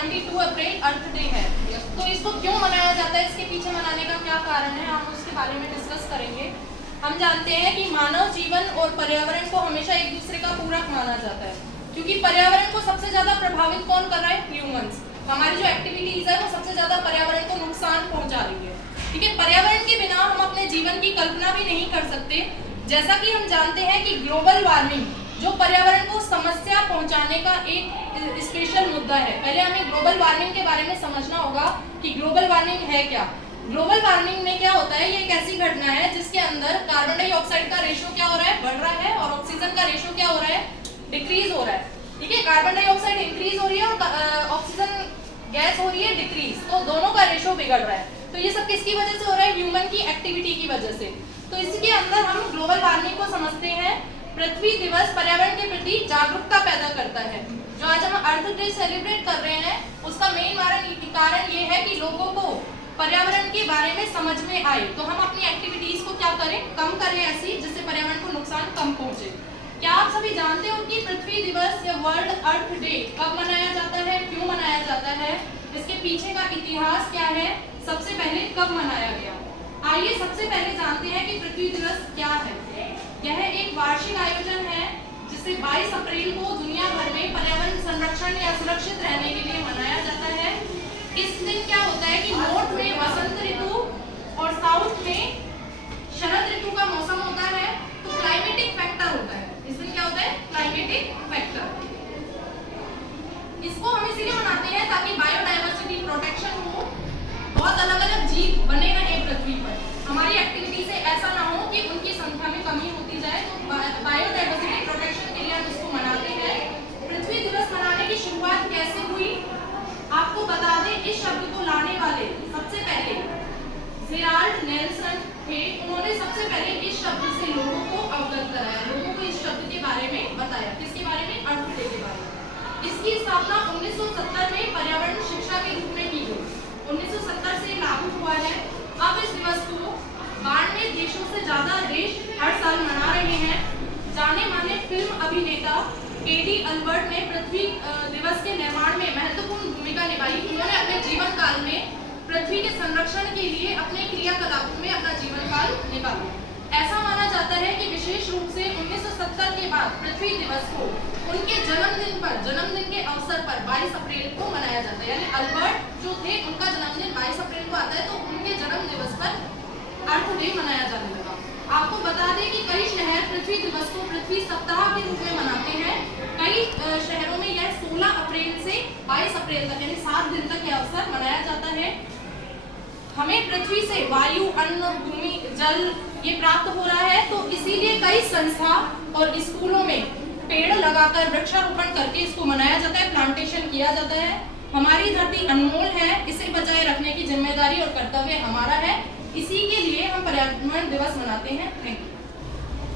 22 अप्रैल अर्थ day है। तो इसको क्यों मनाया जाता है, इसके पीछे मनाने का क्या कारण है, हम उसके बारे में डिस्कस करेंगे। हम जानते हैं कि मानव जीवन और पर्यावरण को हमेशा एक दूसरे का पूरक माना जाता है, क्योंकि पर्यावरण को सबसे ज्यादा प्रभावित कौन कर रहा है, ह्यूमंस। हमारी जो एक्टिविटीज है वो सबसे ज्यादा पर्यावरण को नुकसान पहुंचा रही है। ठीक है, पर्यावरण के बिना हम अपने जीवन की कल्पना भी नहीं कर सकते। जैसा कि हम जानते हैं कि ग्लोबल वार्मिंग जो पर्यावरण को समस्या पहुंचाने का एक स्पेशल मुद्दा है। पहले हमें ग्लोबल वार्मिंग के बारे में समझना होगा कि ग्लोबल वार्मिंग है क्या। ग्लोबल वार्मिंग में क्या होता है, ये एक ऐसी घटना है जिसके अंदर कार्बन डाइऑक्साइड का रेशियो क्या हो रहा है, बढ़ रहा है, और ऑक्सीजन का रेशियो क्या हो रहा है, डिक्रीज हो रहा है। ठीक है, कार्बन डाइऑक्साइड इंक्रीज हो रही है और ऑक्सीजन गैस हो रही है डिक्रीज, तो दोनों का रेशियो बिगड़ रहा है। तो ये सब किसकी वजह से हो रहा है, ह्यूमन की एक्टिविटी की वजह से। तो इसके अंदर हम ग्लोबल वार्मिंग को समझते हैं। पृथ्वी दिवस पर्यावरण के प्रति जागरूकता पैदा करता है। जो आज हम अर्थ डे सेलिब्रेट कर रहे हैं, उसका मेन कारण ये है कि लोगों को पर्यावरण के बारे में समझ में आए, तो हम अपनी एक्टिविटीज को क्या करें, कम करें ऐसी, जिससे पर्यावरण को नुकसान कम पहुंचे। क्या आप सभी जानते हो कि पृथ्वी दिवस या वर्ल्ड अर्थ डे कब मनाया जाता है, क्यों मनाया जाता है, इसके पीछे का इतिहास क्या है, सबसे पहले कब मनाया गया। आइए सबसे पहले जानते हैं कि पृथ्वी दिवस क्या है। यह एक वार्षिक आयोजन है जिसे 22 अप्रैल को दुनिया भर में पर्यावरण संरक्षण या सुरक्षित रहने के लिए मनाया जाता है। इस दिन क्या होता है कि नॉर्थ में वसंत ऋतु और साउथ में शरद ऋतु का मौसम होता है, तो क्लाइमेटिक फैक्टर होता है। इस दिन क्या होता है, क्लाइमेटिक फैक्टर। इसको हम इसीलिए मनाते हैं ताकि बायोडायवर्सिटी प्रोटेक्शन हो, बहुत अलग अलग जीव बने रहे पृथ्वी पर, हमारी एक्टिविटी से ऐसा ना हो कि उनकी संख्या में कमी होती जाए। तो बायोडायवर्सिटी प्रोटेक्शन के लिए हम इसको मनाते हैं। पृथ्वी दिवस मनाने की शुरुआत कैसे हुई, आपको बता दें, इस शब्द को लाने वाले सबसे पहले जेराल्ड नेल्सन थे। उन्होंने सबसे पहले इस शब्द से लोगों को अवगत कराया, लोगों को इस शब्द के बारे में बताया। किसके बारे में, अर्थ डे के बारे में। इसकी स्थापना 1970 में पर्यावरण शिक्षा के रूप में की गई। 1970 से लागू हुआ है। अब इस दिवस को 92 देशों से ज्यादा देश हर साल मना रहे हैं। जाने माने फिल्म अभिनेता एडी अल्बर्ट ने पृथ्वी दिवस के निर्माण में महत्वपूर्ण भूमिका निभाई। उन्होंने अपने जीवन काल में पृथ्वी के संरक्षण के लिए अपने क्रियाकलापों में अपना जीवन काल निकाला। ऐसा माना जाता है कि विशेष रूप से 1970 के बाद पृथ्वी दिवस को उनके जन्मदिन के अवसर पर 22 अप्रैल को मनाया जाता है। यानी अल्बर्ट जो थे, उनका जन्मदिन 22 अप्रैल को आता है, तो उनके जन्म दिवस पर अर्थ डे मनाया जाने लगा। आपको बता दें कि कई शहर पृथ्वी दिवस को पृथ्वी सप्ताह के रूप में मनाते हैं। कई शहरों में यह 16 अप्रैल से 22 अप्रैल तक यानी 7 दिन तक यह अवसर मनाया जाता है। हमें पृथ्वी से वायु, अन्न, भूमि, जल ये प्राप्त हो रहा है, तो इसीलिए कई संस्था और स्कूलों में पेड़ लगाकर वृक्षारोपण करके इसको मनाया जाता है, प्लांटेशन किया जाता है। हमारी धरती अनमोल है, इसे बचाए रखने की जिम्मेदारी और कर्तव्य हमारा है। इसी के लिए हम पर्यावरण दिवस मनाते हैं। Thank you.